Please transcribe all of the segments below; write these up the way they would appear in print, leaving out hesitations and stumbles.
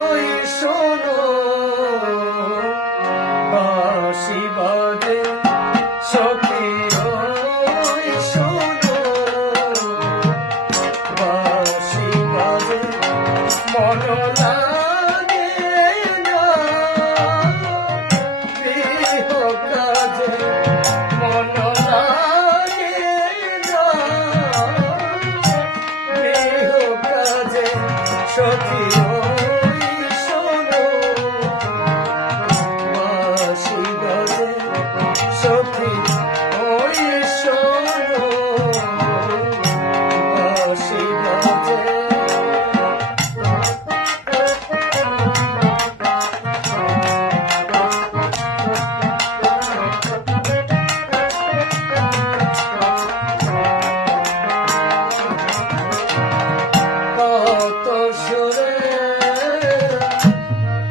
ওই শোনো বাঁশি বাজে সখী ওই শোনো বাঁশি বাজে মন লাগে না গৃহ কাজে মন লাগে না গৃহ কাজে সখী সখী ওই শোনো বাঁশি বাজে কত সুরে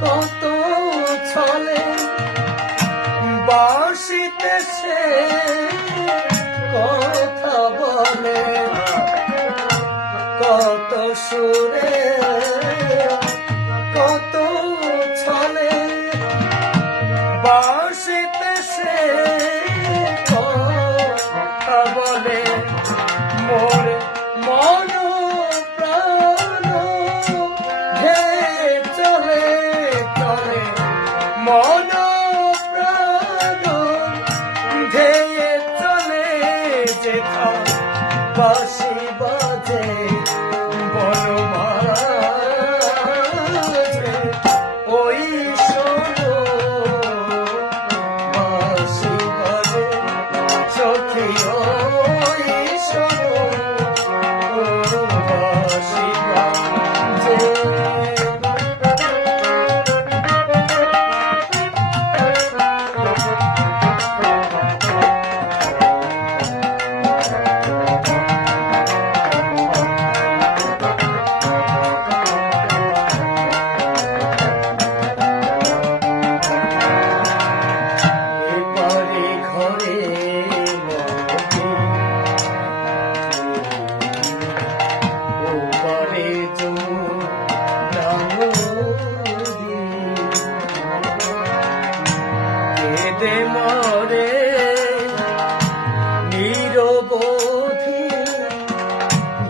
কত ছলে বাঁশিতে সে কথা বলে কত সুরে কত ছলে বাঁশিতে সে কথা বলে মোর মন প্রাণ ধেয়ে চলে চলে মন ধেয়ে চলে যেথা বাঁশি বাজে বড় বাজে ওই শোনো বাঁশি বাজে সখী ওই শোনো বাঁশি বাজে মরে নিরবধি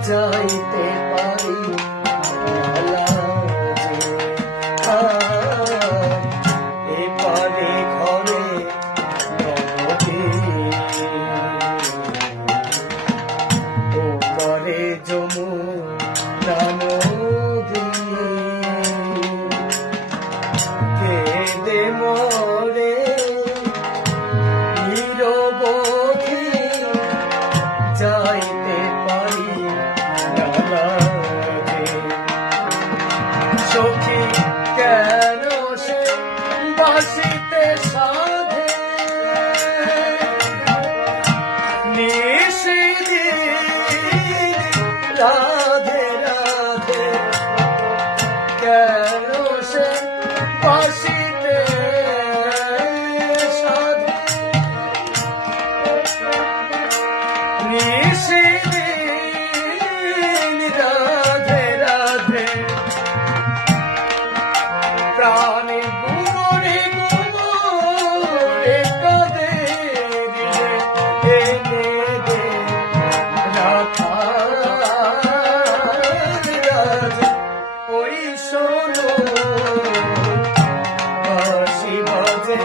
যাইতে পারি এপারে ঘরে নদী ওপারে যমুনা নদী কেঁদে মরে যাইতে পারি সখী কেন সে বাঁশিতে সাধে রাধে রাধে কেন সে বাঁশিতে সাধে রাধে রাধে প্রাণী গুমরে গুমরে কাঁদে এনে দে রাধা রাধে ওই শোনো বাঁশি বাজে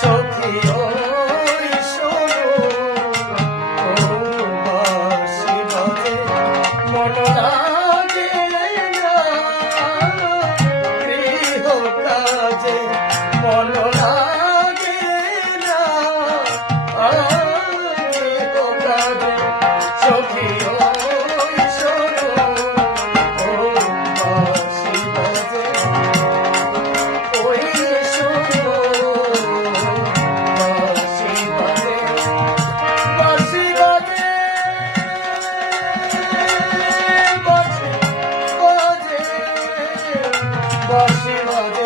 সখী ওই শোনো মন লাগে না গৃহ কাজে মন লাগে না গৃহ কাজে সখী ওই শোনো বাঁশি বাজে ওই শোনো বাঁশি বাজে বাঁশি বাজে বাঁশি বাজে